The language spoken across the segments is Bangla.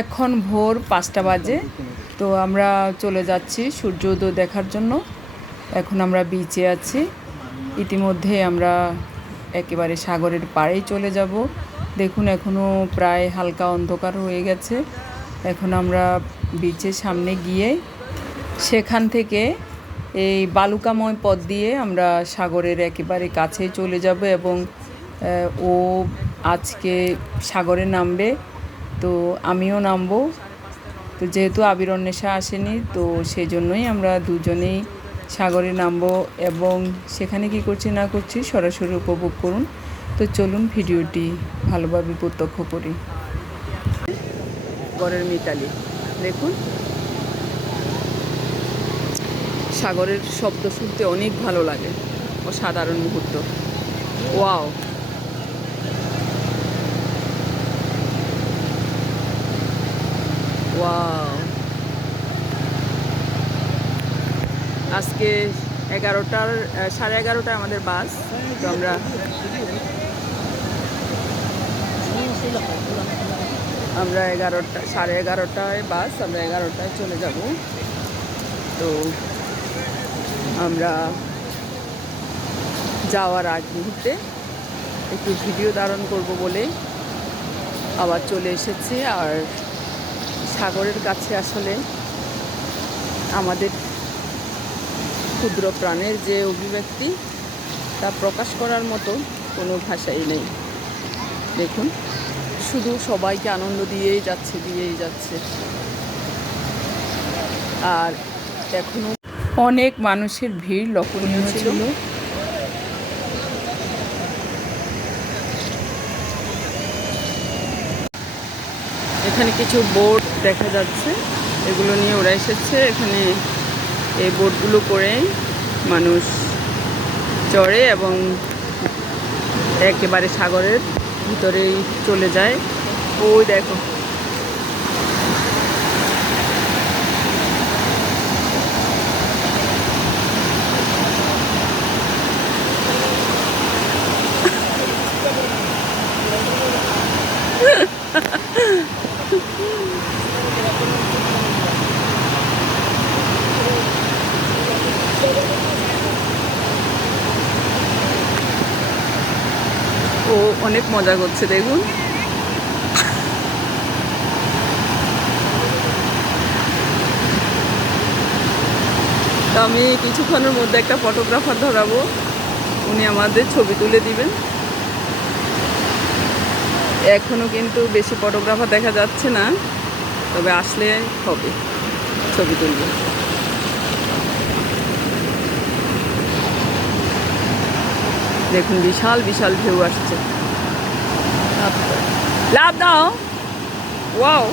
এখন ভোর পাঁচটা বাজে। তো আমরা চলে যাচ্ছি সূর্য উদয় দেখার জন্য। এখন আমরা বিচে আছি। ইতিমধ্যে আমরা একেবারে সাগরের পাড়েই চলে যাব। দেখুন এখনও প্রায় হালকা অন্ধকার হয়ে গেছে। এখন আমরা বিচের সামনে গিয়ে সেখান থেকে এই বালুকাময় পথ দিয়ে আমরা সাগরের একেবারে কাছে চলে যাব এবং ও আজকে সাগরে নামবে। তো আমিও নামবো। তো যেহেতু আবির নেশা আসেনি, তো সেই জন্যই আমরা দুজনেই সাগরে নামবো এবং সেখানে কি করছি না করছি সরাসরি উপভোগ করুন। তো চলুন ভিডিওটি ভালোভাবে প্রত্যক্ষ করি। গড়ের মিতালি, দেখুন। সাগরের শব্দ শুনতে অনেক ভালো লাগে, অসাধারণ মুহূর্ত। ওয়াও। ওয়াও আজকে এগারোটার সাড়ে এগারোটায় আমাদের বাস, তো আমরা আমরা এগারোটা, সাড়ে এগারোটায় বাস, আমরা এগারোটায় চলে যাব। তো আমরা যাওয়ার আগ মুহূর্তে একটু ভিডিও ধারণ করব বলে আবার চলে এসেছি, আর সাগরের কাছে আসলে আমাদের ক্ষুদ্র প্রাণের যে অভিব্যক্তি তা প্রকাশ করার মতো কোনো ভাষাই নেই। দেখুন শুধু সবাইকে আনন্দ দিয়েই যাচ্ছে দিয়েই যাচ্ছে। আর এখনও অনেক মানুষের ভিড় লক্ষণীয় ছিল। এখানে কিছু বোর্ড দেখা যাচ্ছে। এগুলো নিয়ে ওরা এসেছে। এখানে এই বোটগুলো করে মানুষ চড়ে এবং একেবারে সাগরের ভিতরেই চলে যায়। ওই দেখো ও অনেক মজা করছে, দেখুন। তো আমি কিছুক্ষণের মধ্যে একটা ফটোগ্রাফার ধরাবো। উনি আমাদের ছবি তুলে দিবেন। এখনও কিন্তু বেশি ফটোগ্রাফার দেখা যাচ্ছে না, তবে আসলে হবে, ছবি তুলবে। দেখুন, বিশাল বিশাল ঢেউ আসছে। লাভ দাও ওয়াও!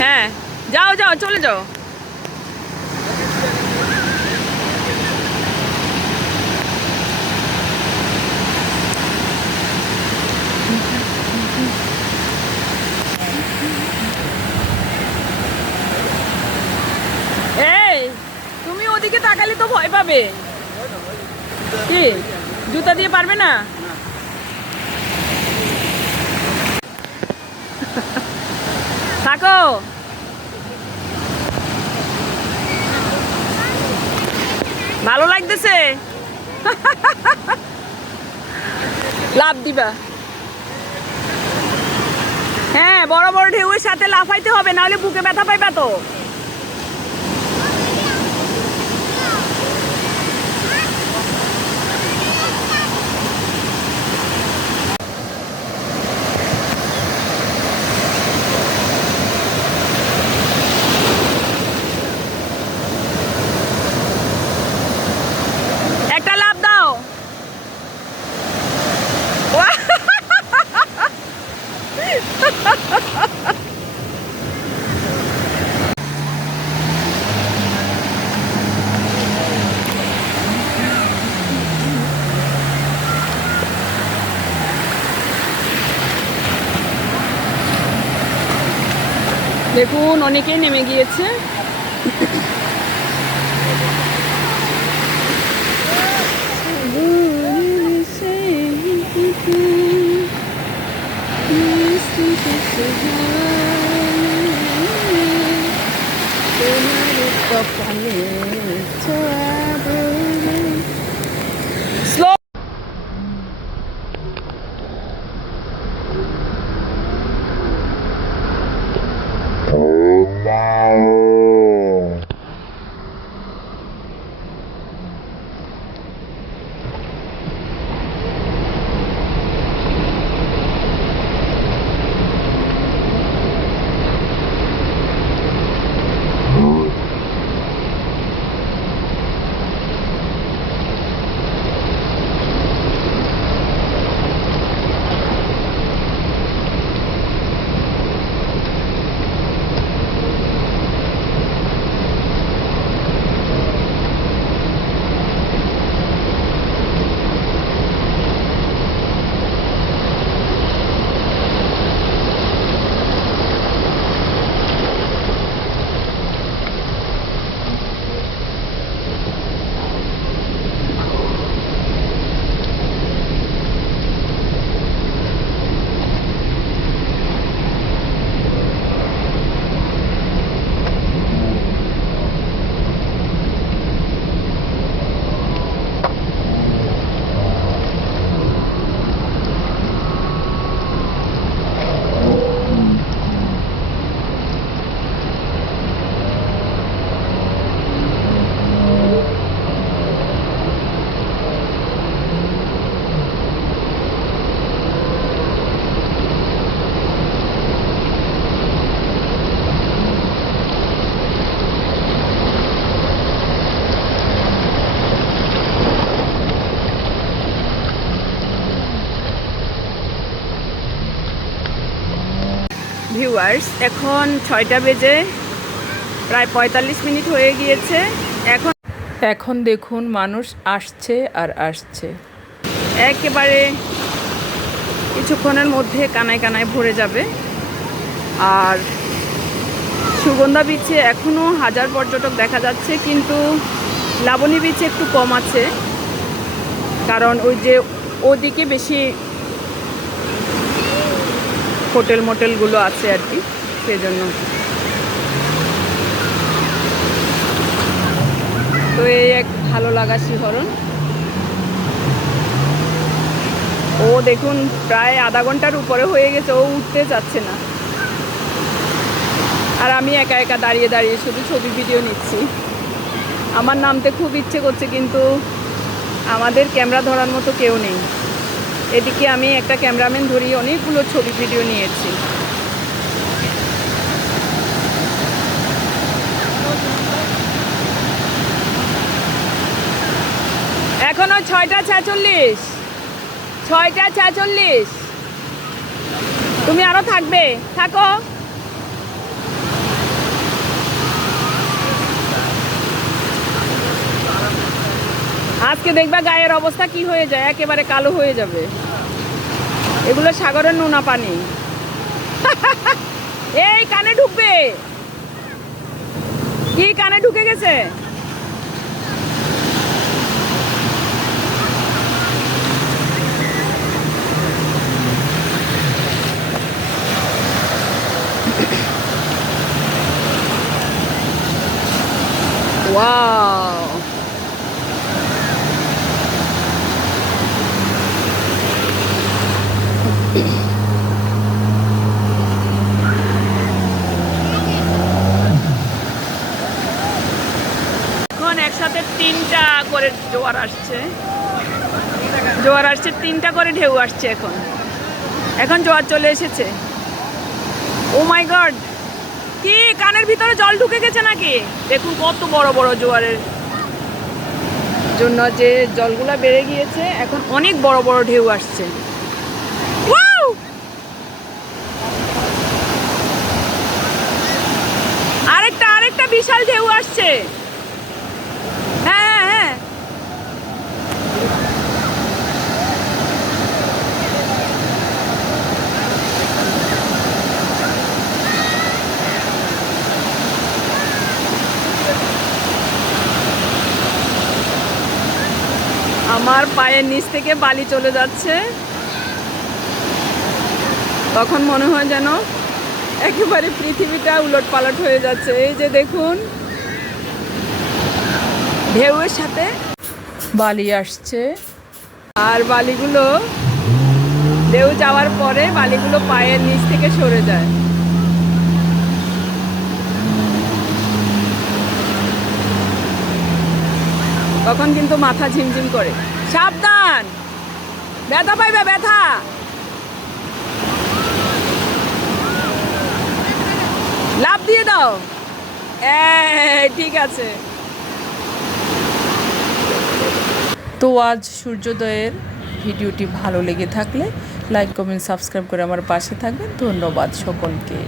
হ্যাঁ যাও যাও চলে যাও এই ওদিকে তাকালে তো ভয় পাবে। কি? জুতা দিয়ে পারবে না? থাকো। ভালো লাগতেছে। লাভ দিবা। হ্যাঁ বড় বড় ঢেউয়ের সাথে লাফাইতে হবে, নাহলে বুকে ব্যথা পাইবা তো। দেখুন অনেকেই নেমে গিয়েছে। তোমার তো ভিউয়ার্স এখন ছয়টা বেজে প্রায় পঁয়তাল্লিশ মিনিট হয়ে গিয়েছে। এখন এখন দেখুন মানুষ আসছে আর আসছে। একেবারে কিছুক্ষণের মধ্যে কানায় কানায় ভরে যাবে। আর সুগন্ধা বিচে এখনও হাজার পর্যটক দেখা যাচ্ছে কিন্তু লাবণী বিচে একটু কম আছে। কারণ ওই যে ওদিকে বেশি হোটেল মোটেলগুলো আছে আর কি, সেজন্য। তো এই এক ভালো লাগা শিহরণ। ও দেখুন, প্রায় আধা ঘণ্টার উপরে হয়ে গেছে, ও উঠতে যাচ্ছে না। আর আমি একা একা দাঁড়িয়ে দাঁড়িয়ে শুধু ছবি, ভিডিও নিচ্ছি। আমার নামতে খুব ইচ্ছে করছে, কিন্তু আমাদের ক্যামেরা ধরার মতো কেউ নেই। এদিকে আমি একটা ক্যামেরাম্যান ধরিয়ে অনেকগুলো ছবি, ভিডিও নিয়েছি। এখনও ছয়টা ছেচল্লিশ। ছয়টা ছেচল্লিশ। তুমি আরও থাকবে। থাকো। আজকে দেখবা গায়ের অবস্থা কি হয়ে যায়, একেবারে কালো হয়ে যাবে। এগুলো সাগরের নোনা পানি। এই কানে ঢুকবে। কি কানে ঢুকে গেছে? ওয়াও এখন একসাথে তিনটা করে জোয়ার আসছে। জোয়ার আসছে, তিনটা করে ঢেউ আসছে এখন। এখন জোয়ার চলে এসেছে। ও মাই গড কি, কানের ভিতরে জল ঢুকে গেছে নাকি? দেখুন কত বড় বড় জোয়ারের জন্য যে জলগুলা বেড়ে গিয়েছে, এখন অনেক বড় বড় ঢেউ আসছে Wow! আরেকটা আরেকটা বিশাল ঢেউ আসছে হ্যাঁ হ্যাঁ আমার পায়ের নিচ থেকে বালি চলে যাচ্ছে। তখন মনে হয় যেন একেবারে পৃথিবীটা উলট পালট হয়ে যাচ্ছে। এই যে দেখুন, ঢেউয়ের সাথে বালি আসছে। আর বালিগুলো, ঢেউ যাওয়ার পরে বালিগুলো পায়ের নিচ থেকে সরে যায়। তখন কিন্তু মাথা ঝিমঝিম করে। সাবধান! ব্যথা পাইবে, ব্যথা! লাভ দিয়ে দাও। ঠিক আছে। তো আজ সূর্যোদয়ের ভিডিওটি ভালো লেগে থাকলে, লাইক, কমেন্ট, সাবস্ক্রাইব করে আমার পাশে থাকবেন। ধন্যবাদ সকলকে।